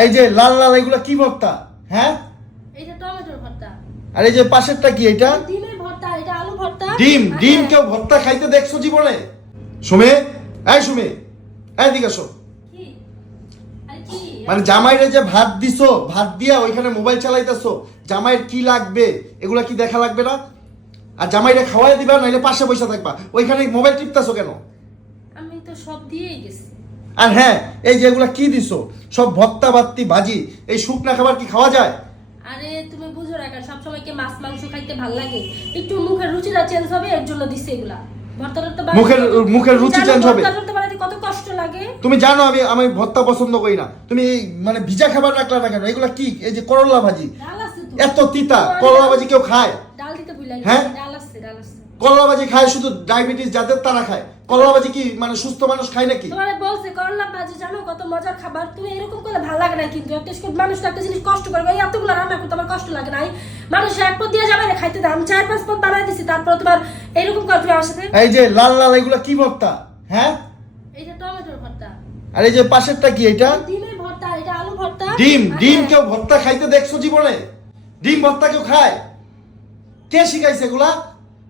এই যে লাল লাল এগুলা কি ভর্তা? হ্যাঁ? এটা টমেটোর ভর্তা। আর এই যে পাশেরটা কি এটা ডিমের ভর্তা এটা আলু ভর্তা। ডিম ডিম কেউ ভর্তা খাইতে দেখছ জীবনে? সুমে এই সুমে এই দিকে আসো? মানে জামাইরে যে ভাত দিছো ভাত দিয়া ওইখানে মোবাইল চালাইতেছো জামাইয়ের কি লাগবে এগুলা কি দেখা লাগবে না? আর জামাইরে খাওয়াই দিবা নাইলে পাশে বসে থাকবা। ওইখানে মোবাইল টিপতেছো কেন? আমি তো সব দিয়েই গেছি। আর হ্যাঁ এই যে এগুলা কি দিছো? সব ভত্তা বাত্তি ভাজি এই শুকনা খাবার কি খাওয়া যায়? আরে তুমি বুঝো না কারণ সবসময় কি মাছ মাংস খাইতে ভালো লাগে? একটু মুখের রুচিটা চেঞ্জ হবে এর জন্য দিছে এগুলা। মুখের- মুখের রুচি change হবে? ভর্তা কত কষ্ট লাগে? তুমি জানো আমি আমি ভত্তা পছন্দ করি না। তুমি মানে ভিজা খাবার রাখলা না কেন? এগুলা কি? এই যে করলা ভাজি। এত তিতা। করলা ভাজি কেউ খায়? ডাল দিতে হ্যাঁ? ডাল আছে ডাল আছে। করলা ভাজি খায় শুধু ডায়াবেটিস যাদের তারা খায়। করলা ভাজি কি মানে সুস্থ মানুষ খায় নাকি? তোমার বলছে করলা ভাজি জানো কত মজার খাবার। তুমি এরকম করলে ভালো লাগে না কিন্তু একটা মানুষ একটা জিনিস কষ্ট করে এই এতগুলো রান্না করতে আমার কষ্ট লাগে নাই। মানুষ এক পদ দিয়ে যাবে না খাইতে চার পাঁচ পদ বানাই দিছি তারপর তোমার এরকম কর তুমি এই যে লাল লাল এগুলা কি ভর্তা? হ্যাঁ? এটা টমেটোর ভর্তা। আর এই যে পাশেরটা কি এটা ডিমের ভর্তা এটা আলু ভর্তা। ডিম ডিম হ্যাঁ, কেউ ভর্তা খাইতে দেখছ জীবনে? ডিম ভর্তা কেউ খায়? কে শিখাইছে এগুলা?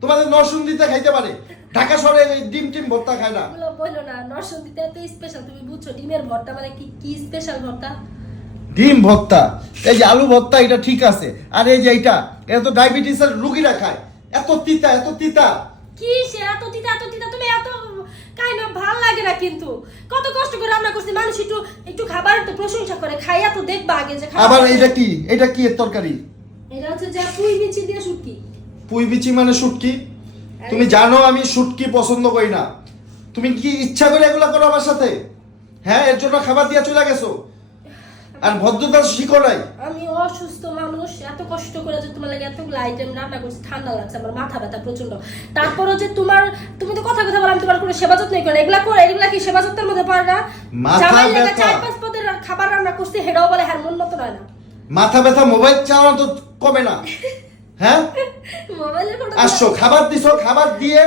তোমাদের নরসুন্দিতে খাইতে পারে। ঢাকা শহরে ডিম টিম ভর্তা খায় না। বলল না নরসিংদীতে এত স্পেশাল তুমি বুঝছ ডিমের ভর্তা মানে কি কি স্পেশাল ভর্তা? ডিম ভর্তা এই যে আলু ভর্তা এটা ঠিক আছে। আর এই যে এটা এটা তো ডায়াবেটিসের রুগীরা খায়। এত তিতা এত তিতা। কি সে এত তিতা এত তিতা তুমি এত কাইন্ড ভালো লাগে না কিন্তু। কত কষ্ট করে রান্না করছি মানুষ একটু একটু খাবার তো প্রশংসা করে খাইয়া তো দেখবা আগে যে খাবার- আবার এটা কি? এটা কি এর তরকারি? এটা হচ্ছে যে পুই বিচি দিয়ে শুটকি। পুই বিচি মানে শুটকি? তুমি জানো আমি শুটকি পছন্দ করি না। তুমি কি ইচ্ছা করে এগুলা করো আমার সাথে? হ্যাঁ এর জন্য খাবার দিয়ে চলে গেছো। আর ভদ্রতা শিখো নাই। আমি অসুস্থ মানুষ এত কষ্ট করে যে তোমার লাগে এতগুলো আইটেম রান্না করছি ঠান্ডা লাগছে আমার মাথা ব্যথা প্রচণ্ড তারপরও যে তোমার তুমি তো কথা কথা বললাম তোমার কোনো সেবা যত্নই করে। এগুলা করে এগুলা কি সেবা যত্নের মধ্যে পড়ে না? মাথা জামাই লেগে ব্যথা। চার পাঁচ পদের খাবার রান্না করছি হেডাও বলে হ্যাঁ মন মতো নয় না। মাথা ব্যথা মোবাইল চালানো তো কমে না। হ্যাঁ? আসছো খাবার দিছো খাবার দিয়ে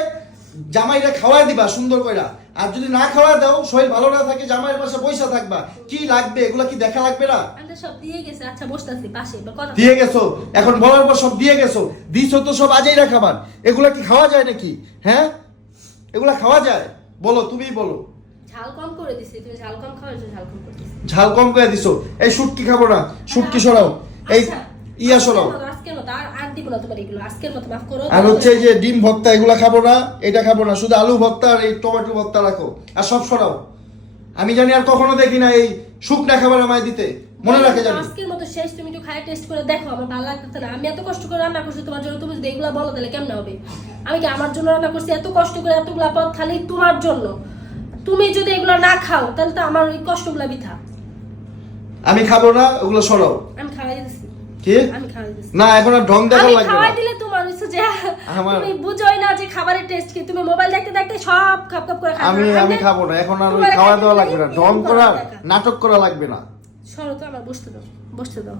জামাইরা খাওয়াই দিবা সুন্দর কইরা। আর যদি না খাওয়া দাও শরীর ভালো না থাকে জামাইয়ের পাশে পয়সা থাকবা। কি লাগবে? এগুলা কি দেখা লাগবে না? সব দিয়ে গেছে। আচ্ছা বসতেছি পাশে দিয়ে গেছো? এখন বলার পর সব দিয়ে গেছো? দিছো তো সব খাবার। এগুলা কি খাওয়া যায় নাকি? হ্যাঁ? এগুলা খাওয়া যায়? বলো তুমিই বলো। ঝাল কম করে দিছি। তুমি ঝাল কম খাওয়ার ঝাল কম করে দিছি ঝাল কম করে দিছো। এই শুটকি খাব না। শুটকি সরাও। এই আচ্ছা, ইয়া সরাও। আর আর দিব না তোমার এগুলো আজকের মতো মাফ করো। আর হচ্ছে যে ডিম ভর্তা এগুলা খাব না এটা খাব না শুধু আলু ভর্তা আর এই টমেটো ভর্তা রাখো আর সব সরাও। আমি জানি আর কখনো দেখি না এই শুকনা খাবার আমায় দিতে মনে রাখে জানি। আজকের মতো শেষ তুমি একটু খাই টেস্ট করে দেখো আমার ভালো লাগতেছে না। আমি এত কষ্ট করে রান্না করছি তোমার জন্য তুমি যদি এগুলা বলো তাহলে কেমন হবে? আমি কি আমার জন্য রান্না করছি এত কষ্ট করে এতগুলা পদ খালি তোমার জন্য। তুমি যদি এগুলো না খাও তাহলে তো আমার ওই কষ্টগুলা বৃথা। আমি খাব না ওগুলো সরাও। আমি খাওয়াই দিচ্ছি কি? না এখন আর ঢং দেখা লাগবে না। দিলে তোমার হইছে যে তুমি বুঝোই না যে খাবারের টেস্ট কি। তুমি মোবাইল দেখতে দেখতে সব খাপ খাপ করে খাবে আমি আমি খাব না। এখন আর খাওয়া দাওয়া লাগবে না। ঢং করা নাটক করা লাগবে না। সরো তো আমার বসতে দাও। বসতে দাও।